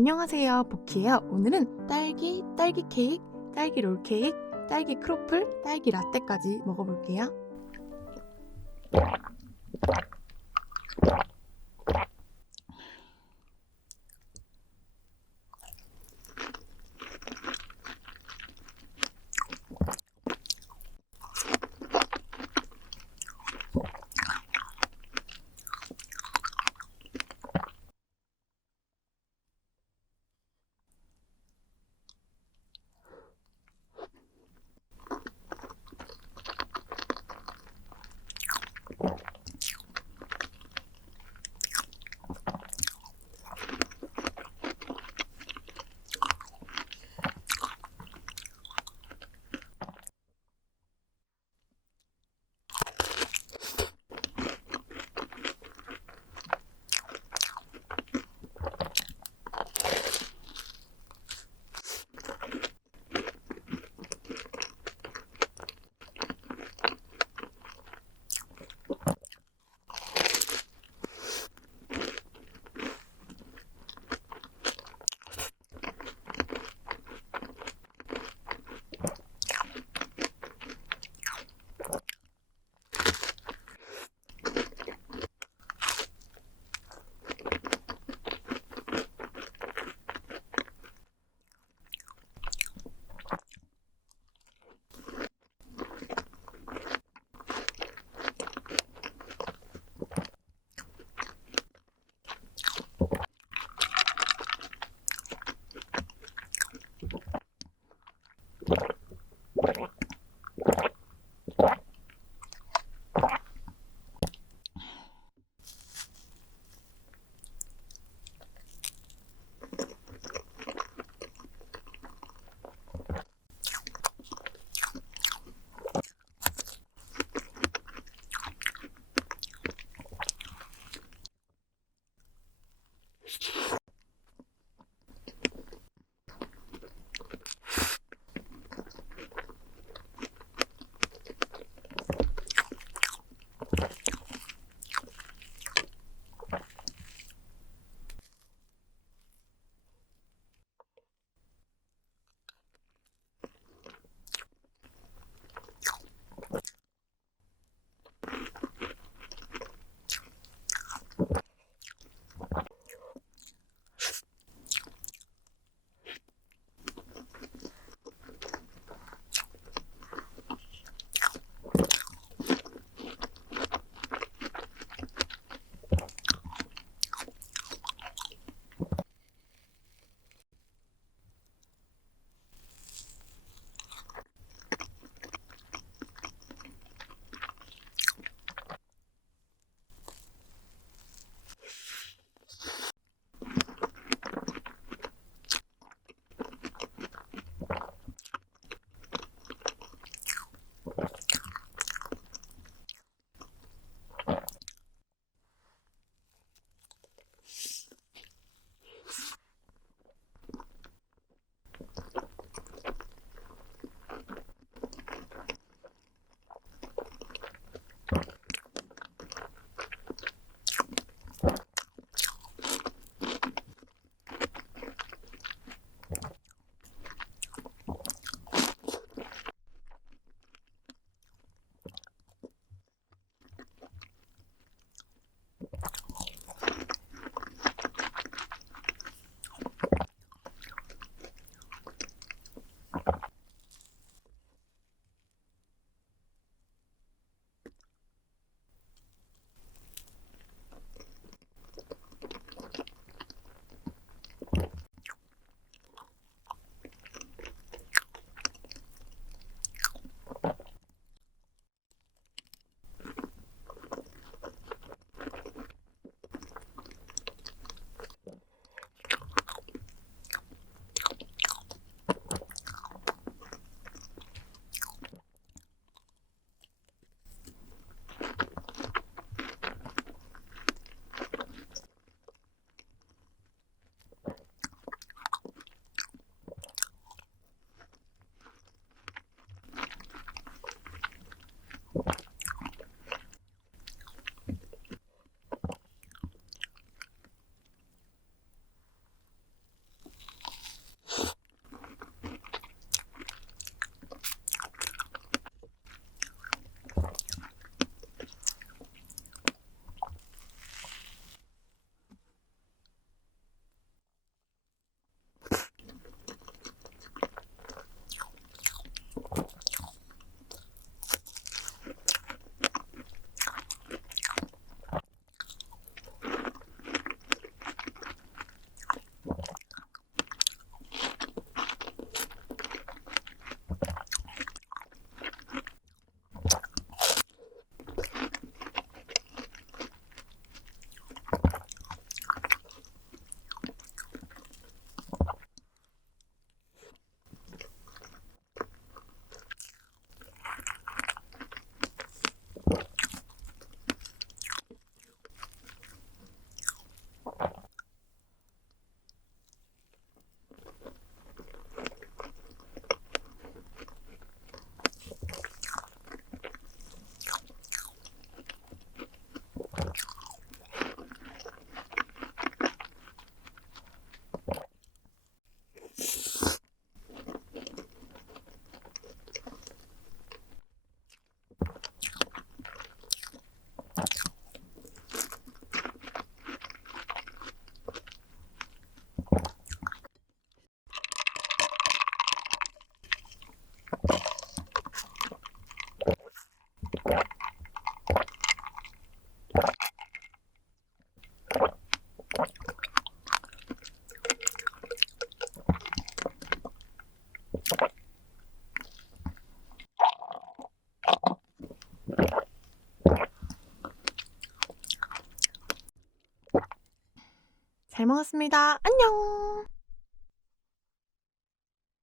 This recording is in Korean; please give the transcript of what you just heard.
안녕하세요, 보키예요. 오늘은 딸기, 딸기 케이크, 딸기 롤 케이크, 딸기 크로플, 딸기 라떼까지 먹어볼게요. 먹었습니다. 안녕!